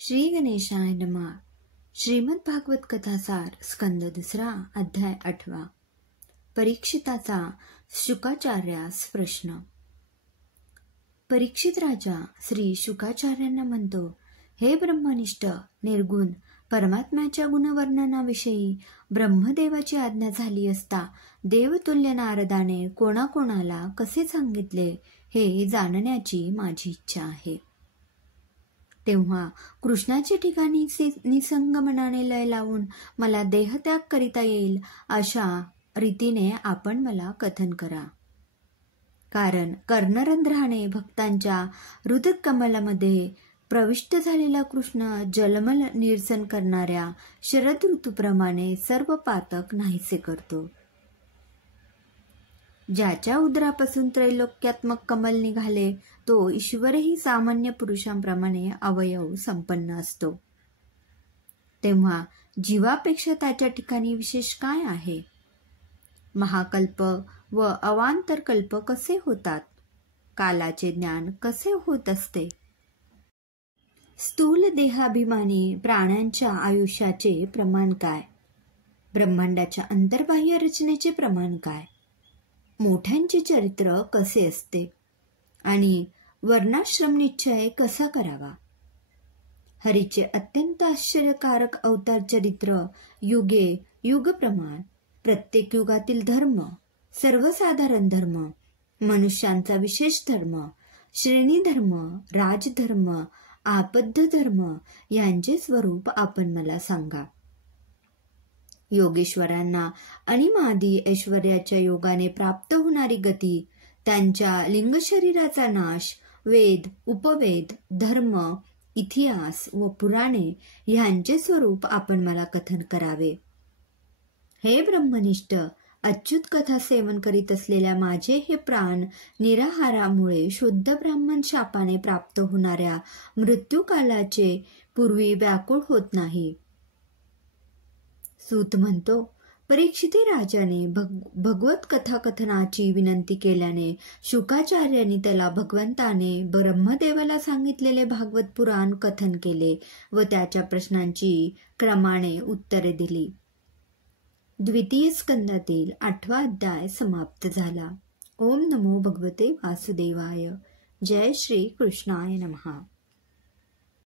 श्री गणेशाय नमः। श्रीमद भागवत कथासार स्कंद 2 अध्याय 8। परीक्षिताचा शुकाचार्यास प्रश्न। परीक्षित राजा श्री शुकाचार्यांना म्हणतो, हे ब्रह्मनिष्ठ निर्गुण परमात्म्याच्या गुणवर्णनाविषयी ब्रह्मदेवाची आज्ञा झाली असता देवतुल्य नारदाने कोणाकोणाला कसे सांगितले हे जाणण्याची माझी इच्छा आहे। तेव्हा कृष्णाच्या ठिकाणी निसंग मनाने लय लावून मला देहत्याग करिता येईल अशा रीतीने आपण मला कथन करा। कारण कर्णरंध्राने भक्तांच्या हृदय कमलामध्ये प्रविष्ट झालेला कृष्ण जलमल निरसन करणाऱ्या शरद ऋतूप्रमाणे सर्व पातक नाहीसे करतो। ज्याच्या उदरापासून त्रैलोक्यात्मक कमल निघाले तो ईश्वरही सामान्य पुरुषांप्रमाणे अवयव संपन्न असतो। तेव्हा जीवापेक्षा त्याच्या ठिकाणी विशेष काय आहे? महाकल्प व अवांतर कल्प कसे होतात? कालाचे ज्ञान कसे होत असते? स्थूल देहाभिमानी प्राण्यांच्या आयुष्याचे प्रमाण काय? ब्रह्मांडाच्या अंतर्बाह्य रचनेचे प्रमाण काय? मोठ्यांचे चरित्र कसे असते आणि वर्णाश्रम निश्चय कसा करावा? हरीचे अत्यंत आश्चर्यकारक अवतार चरित्र, युगे युग प्रमाण, प्रत्येक युगातील धर्म, सर्वसाधारण धर्म, मनुष्यांचा विशेष धर्म, श्रेणी धर्म, राजधर्म, आबद्ध धर्म यांचे स्वरूप आपण मला सांगा। योगेश्वरांना अनिमादी ऐश्वर्याच्या योगाने प्राप्त होणारी गती, त्यांच्या लिंग शरीराचा नाश, वेद, उपवेद, धर्म, इतिहास व पुराणे यांचे स्वरूप आपण मला कथन करावे। हे ब्रह्मनिष्ठ, अच्युत कथा सेवन करीत असलेल्या माझे हे प्राण निराहारामुळे शुद्ध ब्राह्मण शापाने प्राप्त होणाऱ्या मृत्यूकालाचे पूर्वी व्याकुळ होत नाही। सूत म्हणतो, परीक्षिती राजाने भगवत कथाकथनाची विनंती केल्याने शुकाचार्यांनी त्याला भगवंताने ब्रह्मदेवाला सांगितलेले भागवत पुराण कथन केले व त्याच्या प्रश्नांची क्रमाने उत्तरे दिली। द्वितीय स्कंदातील 8वा अध्याय समाप्त झाला। ओम नमो भगवते वासुदेवाय। जय श्री कृष्णाय नमः।